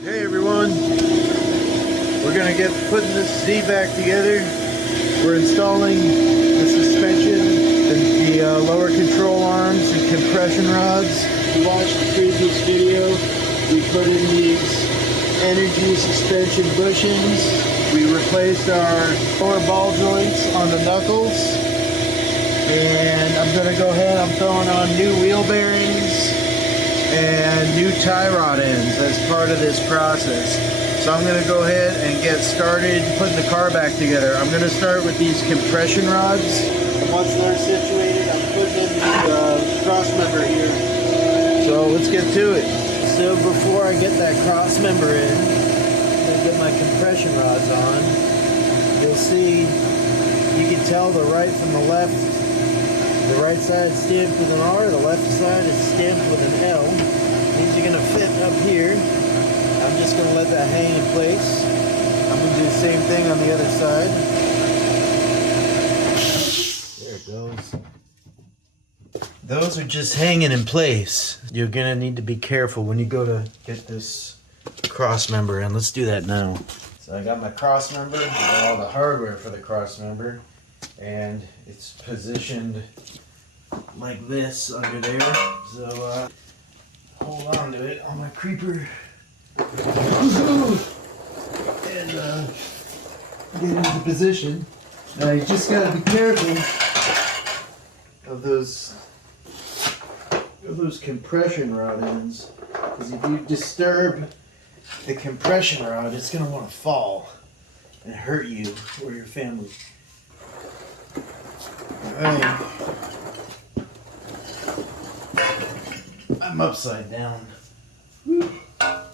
Hey everyone, we're going to get putting this Z back together. We're installing the suspension, the lower control arms and compression rods. If you watched the previous video, we put in these energy suspension bushings. We replaced our lower ball joints on the knuckles. And I'm going to go ahead, I'm throwing on new wheel bearings and new tie rod ends as part of this process. So I'm going to go ahead and get started putting the car back together. I'm going to start with these compression rods. Once they're situated, I'm putting in the Crossmember here. So let's get to it. So before I get that Crossmember in, I'm going to get my compression rods on. You'll see, you can tell the right from the left. The right side is stamped with an R, the left side is stamped with an L. These are going to fit up here. I'm just going to let that hang in place. I'm going to do the same thing on the other side. There it goes. Those are just hanging in place. You're going to need to be careful when you go to get this Crossmember in. Let's do that now. So I got my Crossmember, I got all the hardware for the Crossmember, and it's positioned like this under there. So hold on to it on my creeper and get into position. Now you just gotta be careful of those compression rod ends, because if you disturb the compression rod, it's gonna want to fall and hurt you or your family. Alright. I'm upside down. Woo. I'm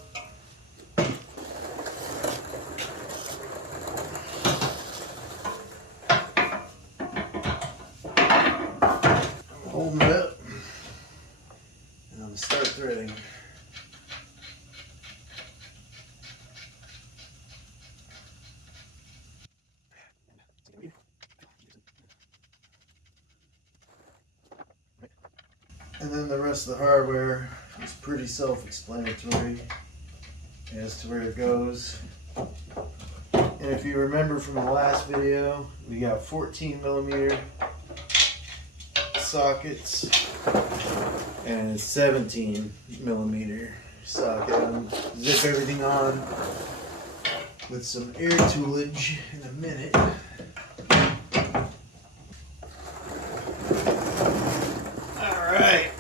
holding it up and I'm going to start threading. And then the rest of the hardware is pretty self-explanatory as to where it goes. And if you remember from the last video, we got 14mm sockets and a 17mm socket. I'll zip everything on with some air toolage in a minute. Alright,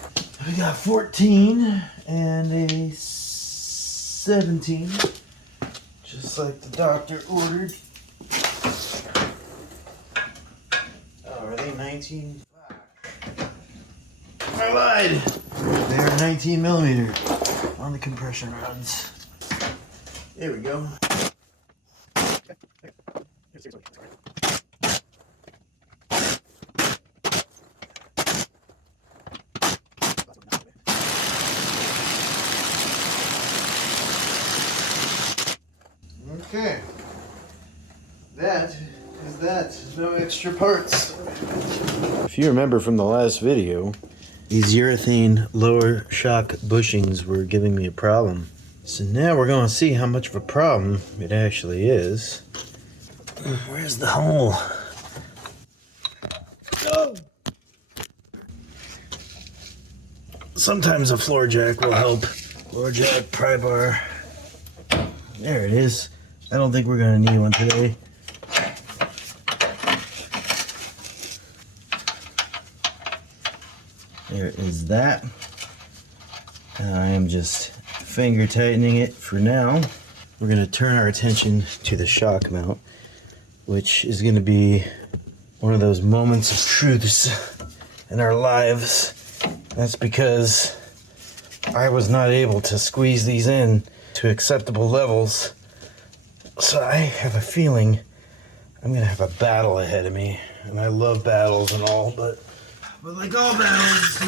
we got 14 and a 17, just like the doctor ordered. Oh, are they 19? I lied! They are 19mm on the compression rods. There we go. Okay, that is that. No extra parts. If you remember from the last video, these urethane lower shock bushings were giving me a problem. So now we're going to see how much of a problem it actually is. Where's the hole? Oh! Sometimes a floor jack will help. Floor jack, pry bar. There it is. I don't think we're going to need one today. There is that. And I am just finger tightening it for now. We're going to turn our attention to the shock mount, which is going to be one of those moments of truths in our lives. That's because I was not able to squeeze these in to acceptable levels. So I have a feeling I'm gonna have a battle ahead of me, and I love battles and all, but like all battles,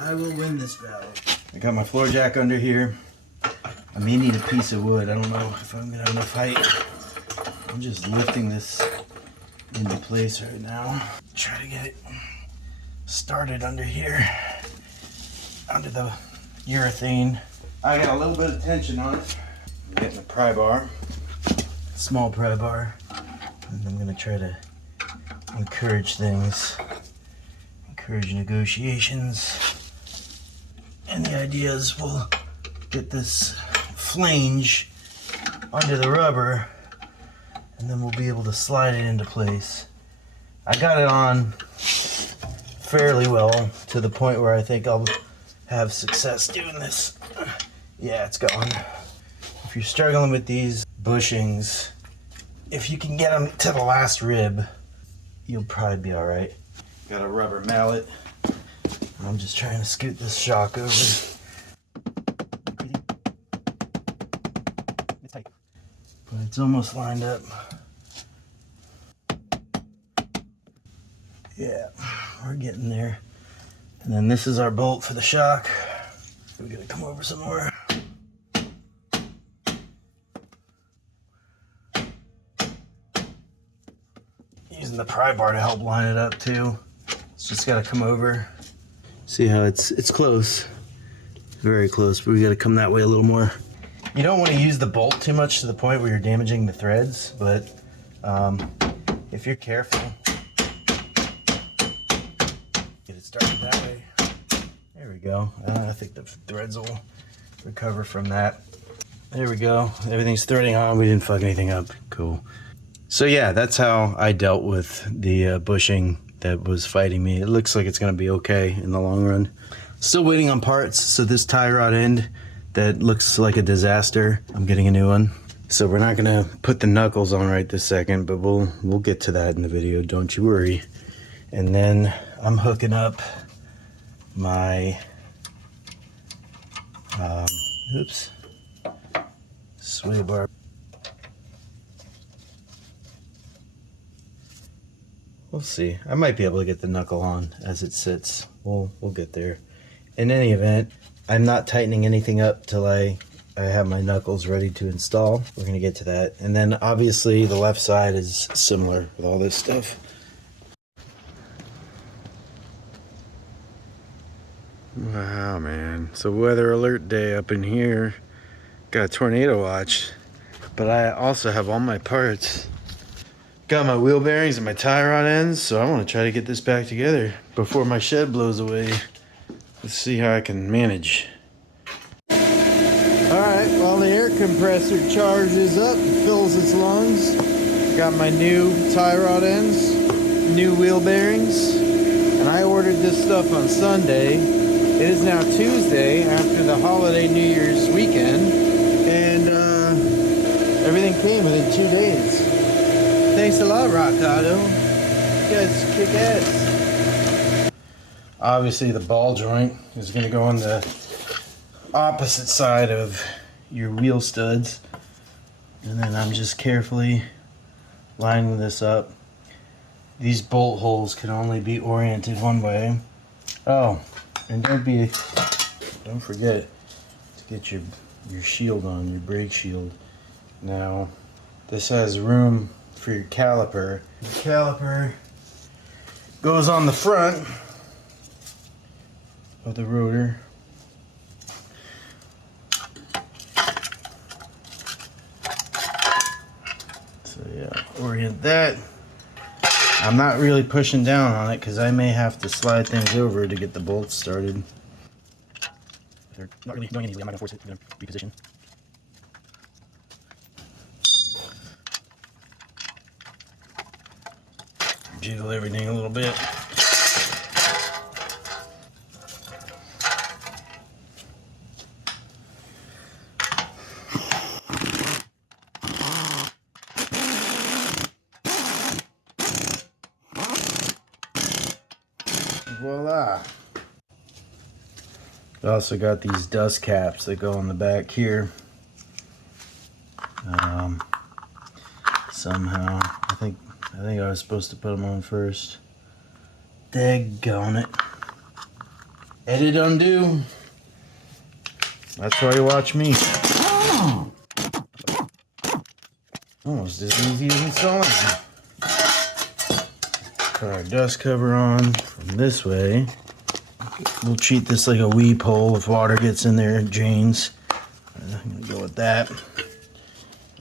I will win this battle. I got my floor jack under here. I may need a piece of wood. I don't know if I'm gonna have enough height. I'm just lifting this into place right now. Try to get it started under here, under the urethane. I got a little bit of tension on it. I'm getting a pry bar, small pry bar, and I'm gonna try to encourage things, encourage negotiations. And the idea is we'll get this flange onto the rubber, and then we'll be able to slide it into place. I got it on fairly well to the point where I think I'll have success doing this. Yeah, it's going. If you're struggling with these bushings, if you can get them to the last rib, you'll probably be all right. Got a rubber mallet. I'm just trying to scoot this shock over. It's tight, but it's almost lined up. Yeah, we're getting there. And then this is our bolt for the shock. We're gonna come over some more. Using the pry bar to help line it up too. It's just gotta come over. See how it's close, very close, but we gotta come that way a little more. You don't want to use the bolt too much to the point where you're damaging the threads, but if you're careful, get it started that way. There we go. I think the threads will recover from that. There we go. Everything's threading on. We didn't fuck anything up. Cool. So yeah, that's how I dealt with the bushing that was fighting me. It looks like it's going to be okay in the long run. Still waiting on parts. So this tie rod end that looks like a disaster, I'm getting a new one. So we're not going to put the knuckles on right this second, but we'll get to that in the video, don't you worry. And then I'm hooking up my sway bar. We'll see. I might be able to get the knuckle on as it sits. We'll get there. In any event, I'm not tightening anything up till I have my knuckles ready to install. We're gonna get to that. And then obviously the left side is similar with all this stuff. Wow, man. So weather alert day up in here. Got a tornado watch. But I also have all my parts. Got my wheel bearings and my tie rod ends, so I want to try to get this back together before my shed blows away. Let's see how I can manage. Alright, while the air compressor charges up and fills its lungs, got my new tie rod ends, new wheel bearings, and I ordered this stuff on Sunday. It is now Tuesday after the holiday New Year's weekend, and everything came within 2 days. Thanks a lot, Rockado. You guys kick ass. Obviously, the ball joint is going to go on the opposite side of your wheel studs. And then I'm just carefully lining this up. These bolt holes can only be oriented one way. Oh, and don't forget to get your shield on, your brake shield. Now, this has room for your caliper. The caliper goes on the front of the rotor. So yeah, orient that. I'm not really pushing down on it because I may have to slide things over to get the bolts started. They're not really going in easily. I'm not gonna force it. I'm gonna reposition. Jiggle everything a little bit. Voila. I also got these dust caps that go on the back here. Somehow, I think I was supposed to put them on first. Daggone it. Edit undo. That's why you watch me. Almost as easy as installing. Put our dust cover on from this way. We'll treat this like a weep hole. If water gets in there, it drains. I'm gonna go with that.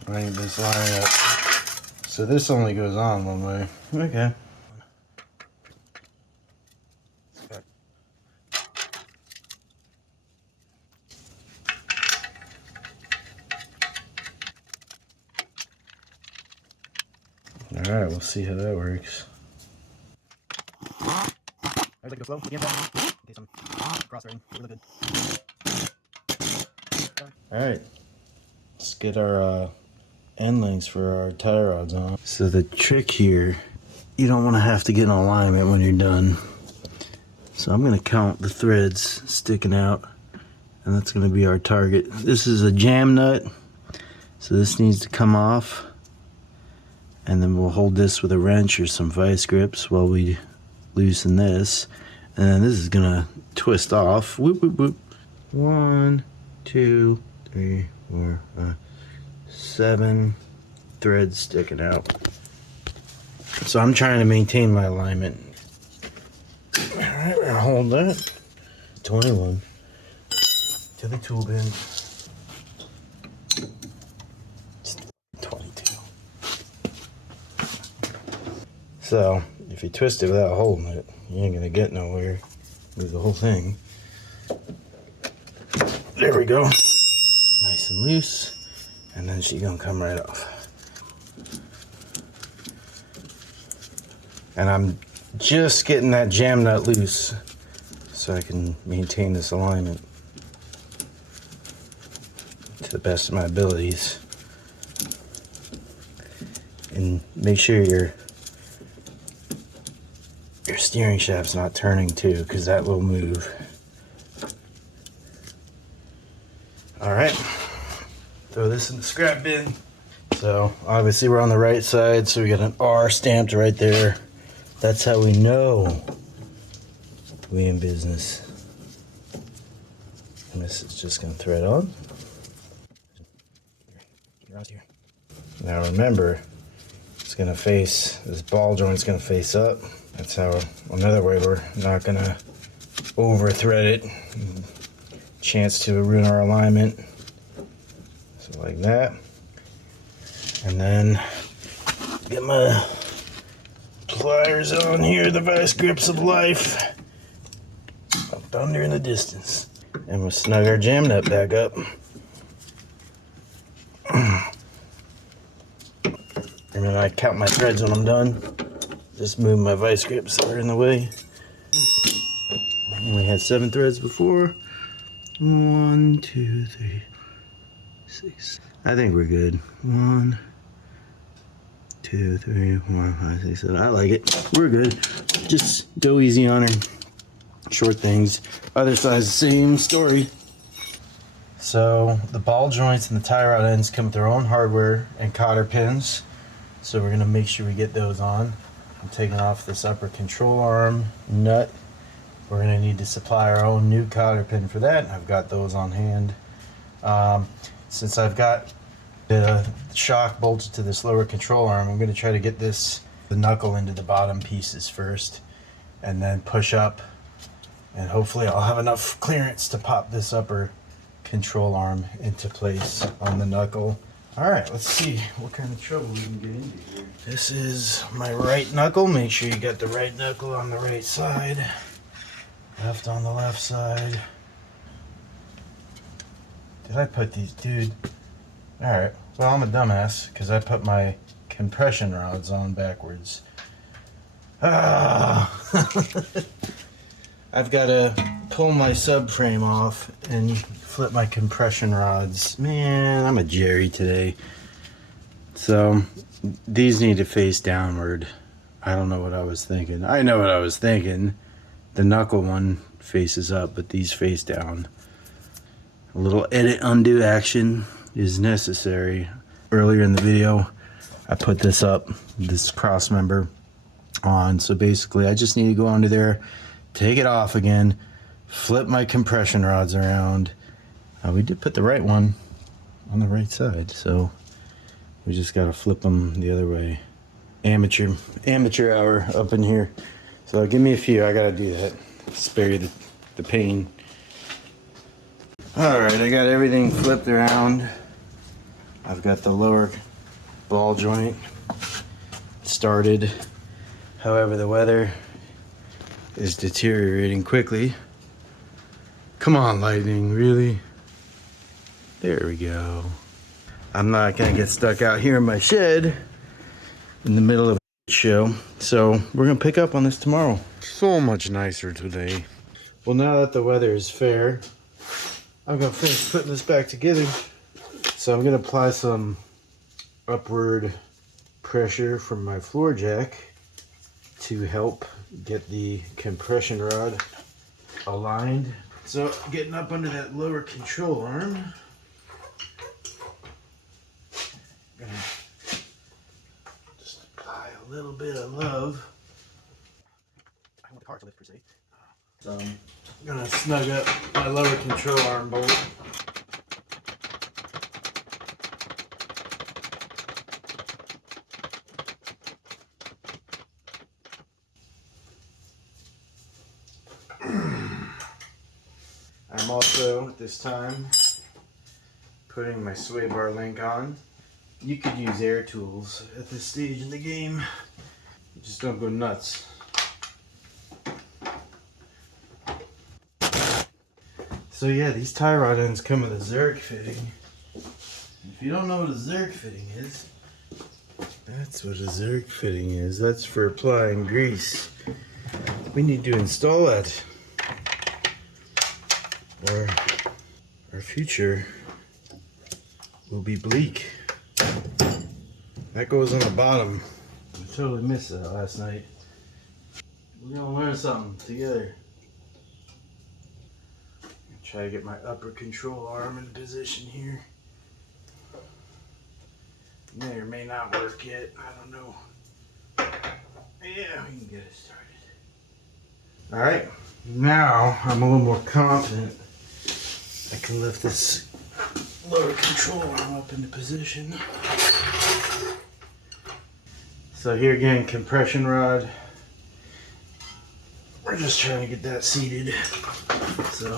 Bring this line up. So this only goes on one way. Okay. Alright, we'll see how that works. I'd like to go slow again, in case I'm cross-threading. Really good. Alright, let's get our end links for our tie rods on. So the trick here, you don't want to have to get in alignment when you're done. So I'm going to count the threads sticking out, and that's going to be our target. This is a jam nut, so this needs to come off. And then we'll hold this with a wrench or some vice grips while we loosen this. And then this is gonna twist off. Whoop, whoop, whoop. 1, 2, 3, 4, 5, 7 threads sticking out. So I'm trying to maintain my alignment. All right, we're gonna hold that. 21 to the tool bin. So, if you twist it without holding it, you ain't gonna get nowhere with the whole thing. There we go. Nice and loose. And then she's gonna come right off. And I'm just getting that jam nut loose so I can maintain this alignment to the best of my abilities. And make sure your steering shaft's not turning too, because that will move. Alright, throw this in the scrap bin. So obviously we're on the right side, so we got an R stamped right there. That's how we know we in business. And this is just gonna thread on. Now remember, it's gonna face, this ball joint's gonna face up. That's how, another way we're not gonna over thread it. Chance to ruin our alignment. So like that. And then get my pliers on here, the vice grips of life. Up under in the distance. And we'll snug our jam nut back up. And then I count my threads when I'm done. Just move my vice grips that are in the way. We had 7 threads before. 1, 2, 3, 6. I think we're good. 1, 2, 3, 4, 5, 6, 7. I like it. We're good. Just go easy on her. Short things. Other side, same story. So the ball joints and the tie rod ends come with their own hardware and cotter pins. So we're gonna make sure we get those on. I'm taking off this upper control arm nut. We're gonna need to supply our own new cotter pin for that. I've got those on hand. Since I've got the shock bolted to this lower control arm, I'm gonna try to get the knuckle into the bottom pieces first, and then push up, and hopefully I'll have enough clearance to pop this upper control arm into place on the knuckle. All right, let's see what kind of trouble we can get into here. This is my right knuckle. Make sure you got the right knuckle on the right side. Left on the left side. Did I put these, dude? All right, well, I'm a dumbass because I put my compression rods on backwards. Ah! I've got to pull my subframe off and flip my compression rods. Man, I'm a Jerry today. So these need to face downward. I don't know what I was thinking. I know what I was thinking. The knuckle one faces up, but these face down. A little edit undo action is necessary. Earlier in the video, I put this up, this Crossmember on. So basically I just need to go under there, take it off again, flip my compression rods around. We did put the right one on the right side, so we just gotta flip them the other way. Amateur hour up in here. So give me a few, I gotta do that. Spare you the pain. All right, I got everything flipped around. I've got the lower ball joint started. However, the weather is deteriorating quickly. Come on, lightning, really? There we go. I'm not gonna get stuck out here in my shed in the middle of a show, so we're gonna pick up on this tomorrow. So much nicer today. Well, now that the weather is fair, I'm gonna finish putting this back together. So I'm gonna apply some upward pressure from my floor jack to help get the compression rod aligned. So getting up under that lower control arm, gonna just apply a little bit of love. I want the car to lift per se. So I'm gonna snug up my lower control arm bolt. I'm also, at this time, putting my sway bar link on. You could use air tools at this stage in the game. Just don't go nuts. So yeah, these tie rod ends come with a Zerk fitting. If you don't know what a Zerk fitting is, that's what a Zerk fitting is. That's for applying grease. We need to install that, or our future will be bleak. That goes on the bottom. I totally missed that last night. We're gonna learn something together. Try to get my upper control arm in position here. May or may not work yet. I don't know. Yeah, we can get it started. Alright, now I'm a little more confident I can lift this lower control arm up into position. So here again, compression rod. We're just trying to get that seated. So go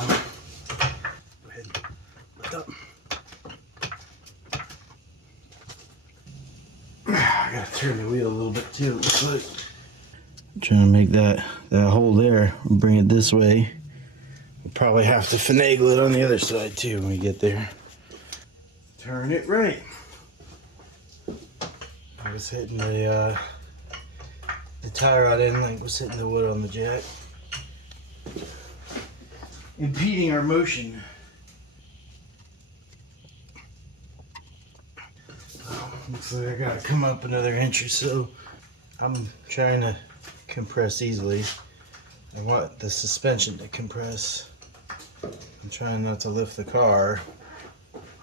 ahead and lift up. I gotta turn the wheel a little bit too, it looks like. I'm trying to make that hole there and bring it this way. We'll probably have to finagle it on the other side too when we get there. Turn it right. I was hitting the tie rod end like was hitting the wood on the jack, impeding our motion. Looks like I gotta come up another inch or so. I'm trying to compress easily. I want the suspension to compress. I'm trying not to lift the car.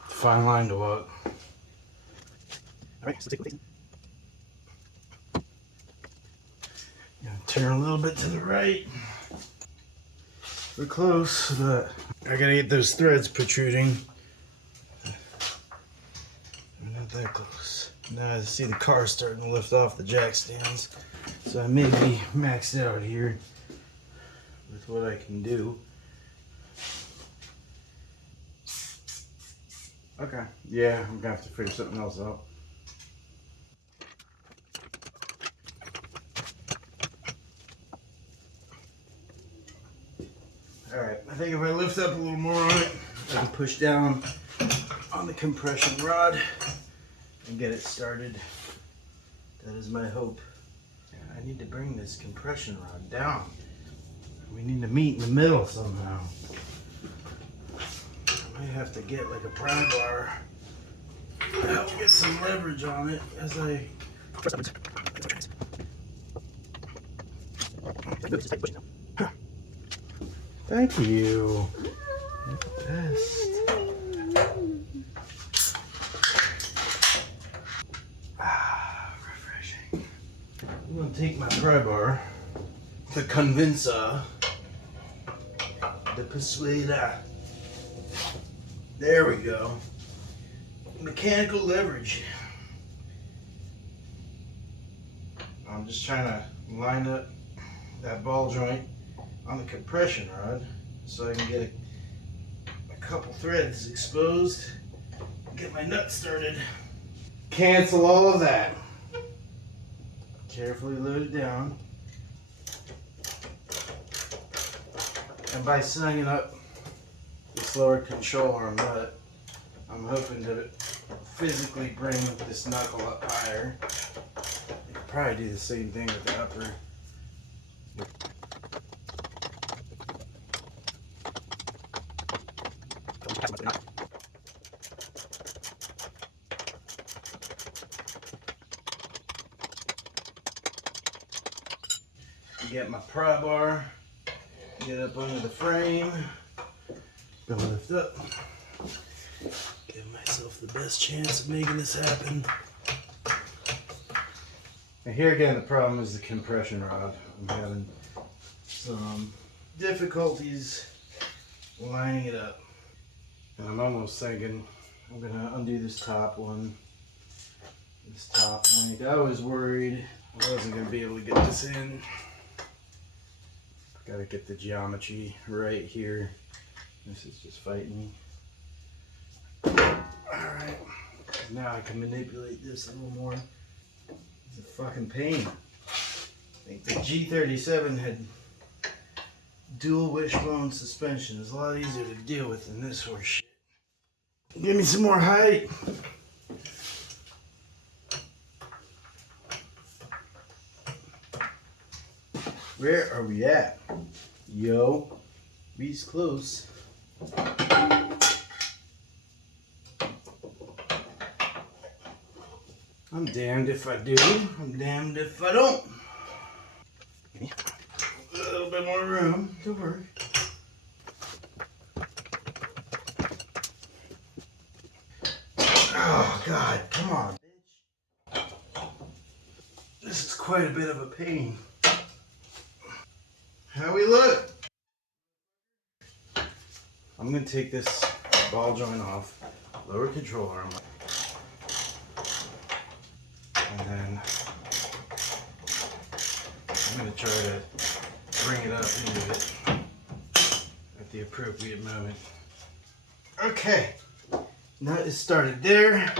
Fine line to walk. Alright, so take a look. Gonna turn a little bit to the right. We're close, but I gotta get those threads protruding. We're not that close. Now I see the car starting to lift off the jack stands. So I may be maxed out here with what I can do. Okay, yeah, I'm gonna have to figure something else out. Alright, I think if I lift up a little more on it, I can push down on the compression rod and get it started. That is my hope. I need to bring this compression rod down. We need to meet in the middle somehow. I might have to get like a pry bar to help get some leverage on it as I... Thank you. You're the best. Refreshing. I'm gonna take my pry bar, the convincer, the persuader. There we go. Mechanical leverage. I'm just trying to line up that ball joint on the compression rod so I can get a couple threads exposed get my nut started. Cancel all of that. Carefully load it down. And by snugging up this lower control arm nut, I'm hoping to physically bring this knuckle up higher. You could probably do the same thing with the upper. Get my pry bar, get up under the frame, gonna lift up, give myself the best chance of making this happen. And here again, the problem is the compression rod. I'm having some difficulties lining it up. And I'm almost thinking I'm gonna undo this top one, this top link. I was worried I wasn't gonna be able to get this in. Got to get the geometry right here. This is just fighting me. Alright, now I can manipulate this a little more. It's a fucking pain. I think the G37 had dual wishbone suspension. It's a lot easier to deal with than this horse shit. Give me some more height. Where are we at? Yo, we's close. I'm damned if I do, I'm damned if I don't. A little bit more room to work. Oh God, come on, bitch. This is quite a bit of a pain. How we look? I'm going to take this ball joint off, lower control arm, and then I'm going to try to bring it up into it at the appropriate moment. Okay, nut is started there.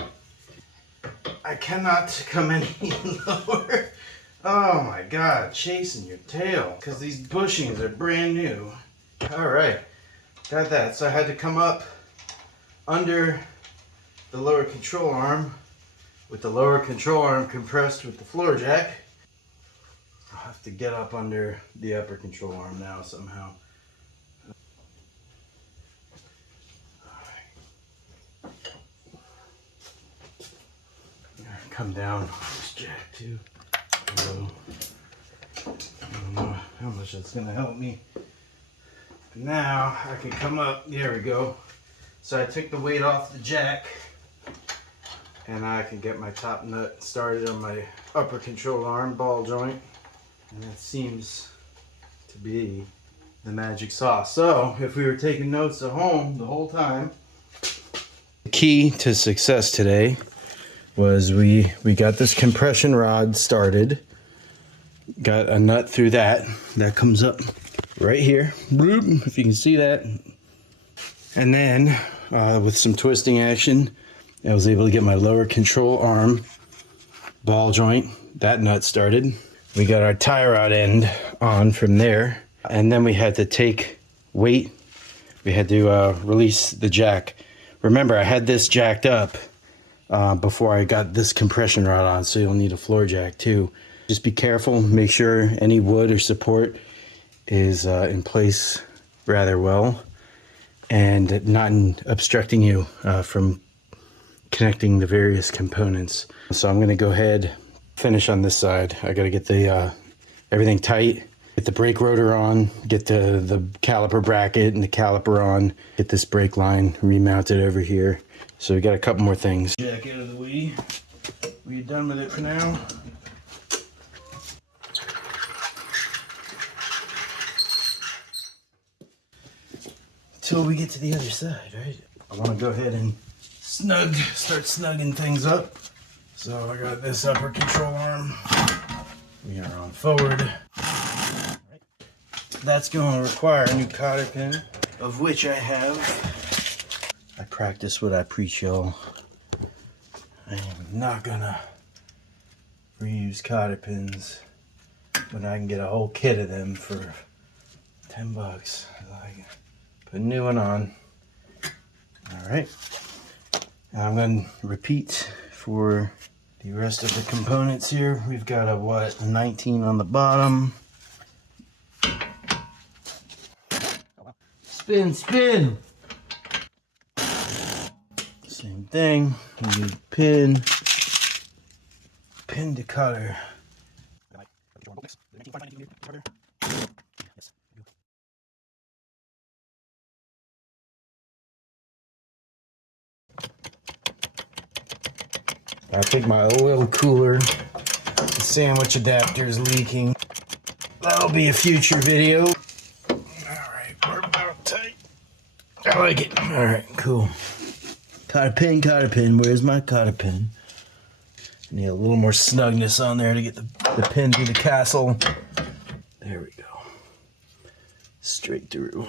I cannot come any lower. Oh my God, chasing your tail, because these bushings are brand new. All right, got that. So I had to come up under the lower control arm with the lower control arm compressed with the floor jack. I'll have to get up under the upper control arm now somehow. All right. Come down this jack too. So, I don't know how much that's going to help me. Now I can come up. There we go. So I took the weight off the jack and I can get my top nut started on my upper control arm ball joint. And that seems to be the magic sauce. So if we were taking notes at home the whole time, the key to success today was we got this compression rod started, got a nut through that comes up right here, if you can see that, and then with some twisting action I was able to get my lower control arm ball joint, that nut started. We got our tie rod end on from there, and then we had to take weight, we had to release the jack. Remember, I had this jacked up before I got this compression rod on, so you'll need a floor jack too. Just be careful, make sure any wood or support is in place rather well and not obstructing you from connecting the various components. So I'm going to go ahead, finish on this side. I got to get the everything tight, get the brake rotor on, get the caliper bracket and the caliper on, get this brake line remounted over here. So we got a couple more things. Jack out of the way. We're done with it for now. Till we get to the other side, right? I want to go ahead and start snugging things up. So I got this upper control arm. We are on forward. That's going to require a new cotter pin, of which I have. I practice what I preach, y'all. I am not gonna reuse cotter pins when I can get a whole kit of them for 10 bucks. Like, put a new one on. All right. Now I'm going to repeat for the rest of the components here. We've got a what? A 19 on the bottom. Spin, spin. Same thing. We need pin to cutter. I think my oil cooler sandwich adapter is leaking. That'll be a future video. Alright, we're about tight. I like it. Alright, cool. Cotter pin. Where's my cotter pin? Need a little more snugness on there to get the pin through the castle. There we go. Straight through.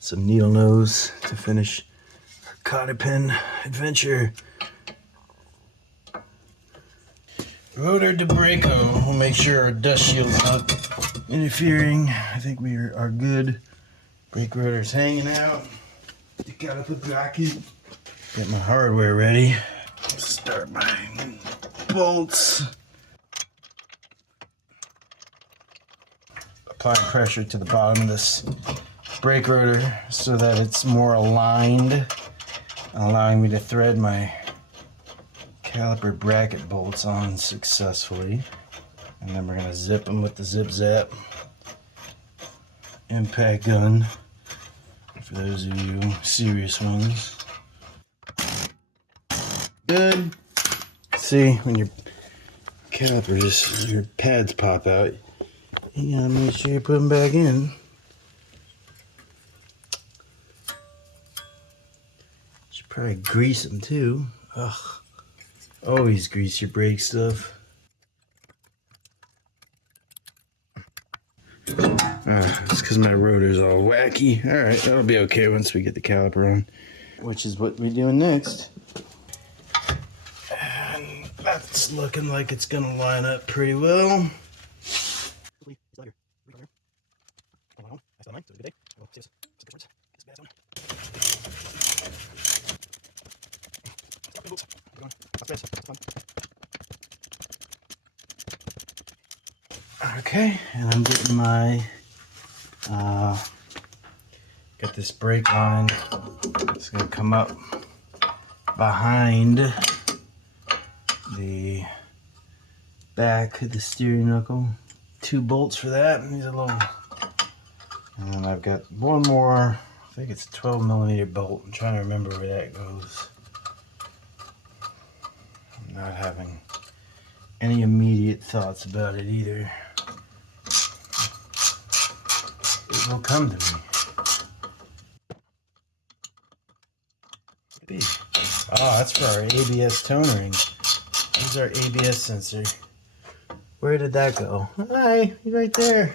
Some needle nose to finish our cotter pin adventure. Rotor debraco. We'll make sure our dust shield's not interfering. I think we are good. Brake rotor's hanging out. The caliper bracket. Get my hardware ready. Start my bolts. Applying pressure to the bottom of this brake rotor so that it's more aligned, allowing me to thread my caliper bracket bolts on successfully. And then we're going to zip them with the zip zap impact gun for those of you serious ones. Good. See, when your calipers, your pads pop out, you gotta make sure you put them back in. Should probably grease them too. Ugh. Always grease your brake stuff. It's because my rotor's all wacky. Alright, that'll be okay once we get the caliper on. Which is what we're doing next. And that's looking like it's gonna line up pretty well. Okay, and I'm getting my got this brake line. It's gonna come up behind the back of the steering knuckle. 2 bolts for that, and these are little. And then I've got one more. I think it's a 12mm bolt. I'm trying to remember where that goes. I'm not having any immediate thoughts about it either. It will come to me. Oh, that's for our ABS tone ring. This is our ABS sensor. Where did that go? Hi, you're right there.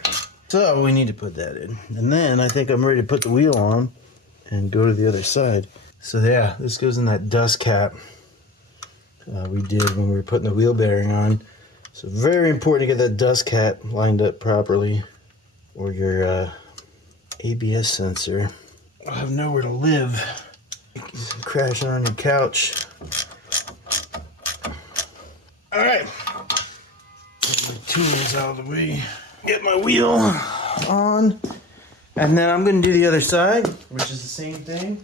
So we need to put that in. And then I think I'm ready to put the wheel on and go to the other side. So yeah, this goes in that dust cap we did when we were putting the wheel bearing on. So very important to get that dust cap lined up properly, or your ABS sensor will have nowhere to live. Crashing on your couch. Alright. Get my tools out of the way. Get my wheel on. And then I'm going to do the other side, which is the same thing.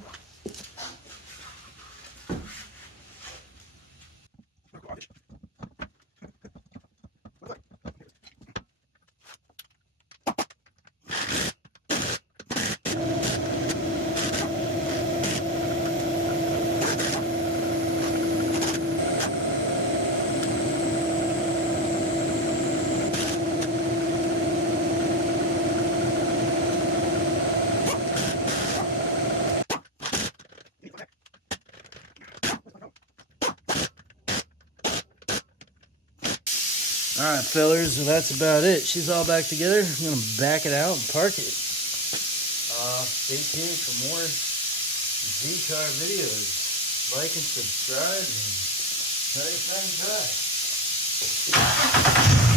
Alright, fellers, so that's about it. She's all back together. I'm going to back it out and park it. Stay tuned for more Z-Car videos. like and subscribe, and tell your friends hi.